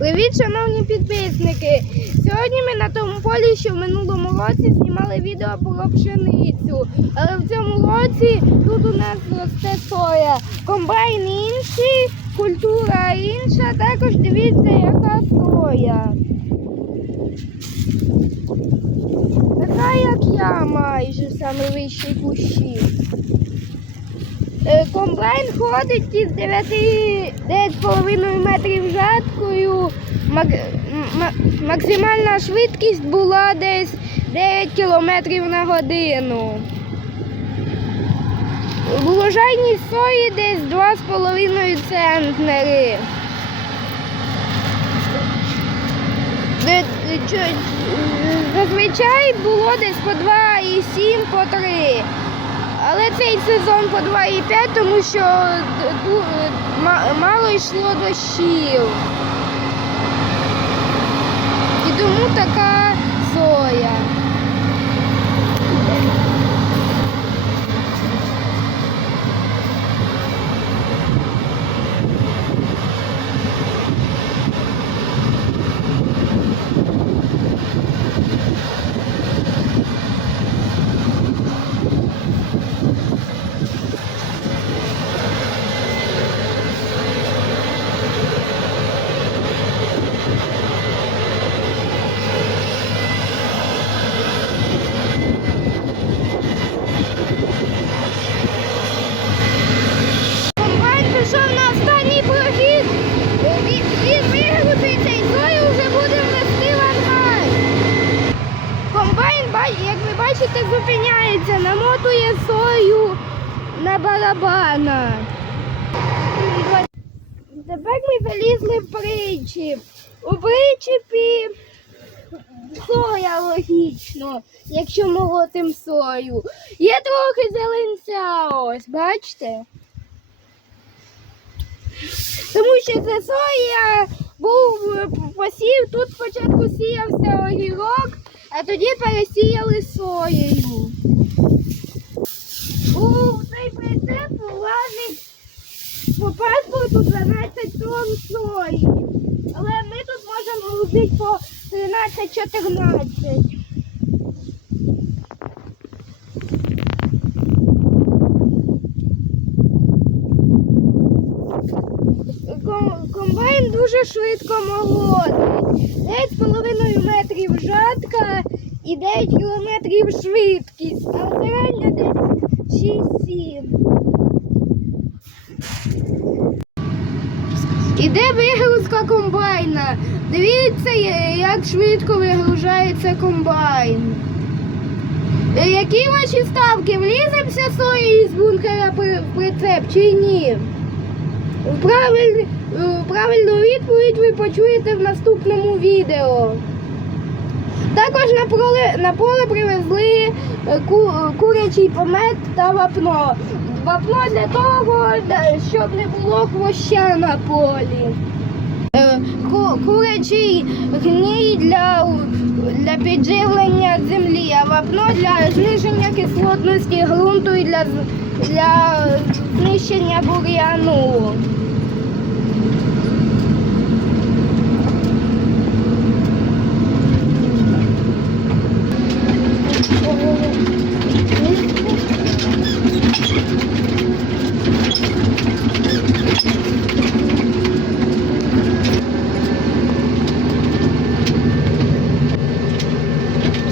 Привіт, шановні підписники! Сьогодні ми на тому полі, що в минулому році знімали відео про пшеницю. Але в цьому році тут у нас росте соя. Комбайн інший, культура інша. Також дивіться, яка соя. Така, як я майже саме вищий кущі. Е, Комбайн ходить із 9,5 метрів жаткою. Максимальна швидкість була десь 9 кілометрів на годину. Врожайність сої десь 2,5 центнери. Зазвичай було десь по 2,7, по 3. Але цей сезон по 2,5, тому що ду- ма- мало йшло дощів. І тому така соя. Комбайн пішов на останній прохід. Він, він вигрузиться і сою вже буде вести в ангар. Комбайн, ба- як ви бачите, зупиняється, намотує сою на барабана. Тепер ми залізли в причіп. У причепі соя логічно, якщо молотим сою. Є трохи зеленця ось, бачите? Тому що це соя був посів, тут спочатку сіявся огірок, а тоді пересіяли соєю. У цей прицеп влазить по паспорту 12 тонн сої. Але ми тут можемо грузити по 13-14. Комбайн дуже швидко молотить. 9,5 метрів жатка і 9 кілометрів швидкість, а середня десь 6-7. Іде вигрузка комбайна. Дивіться, як швидко вигружається комбайн. Е, Які ваші ставки? Вліземося соєю з бункера прицеп чи ні? Правиль, правильну відповідь ви почуєте в наступному відео. Також на поле, на поле привезли е, ку, курячий помет та вапно. Вапно для того, щоб не було хвоща на полі. Е, ку- Курячий гній для, для підживлення землі, а вапно для зниження кислотності ґрунту і для, для знищення бур'яну.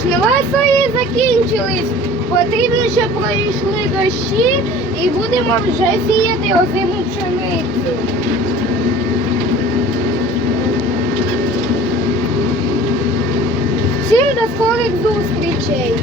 Жнива сої закінчились. Потрібно, щоб пройшли дощі і будемо вже сіяти озиму пшеницю. Всім до скорих зустрічей!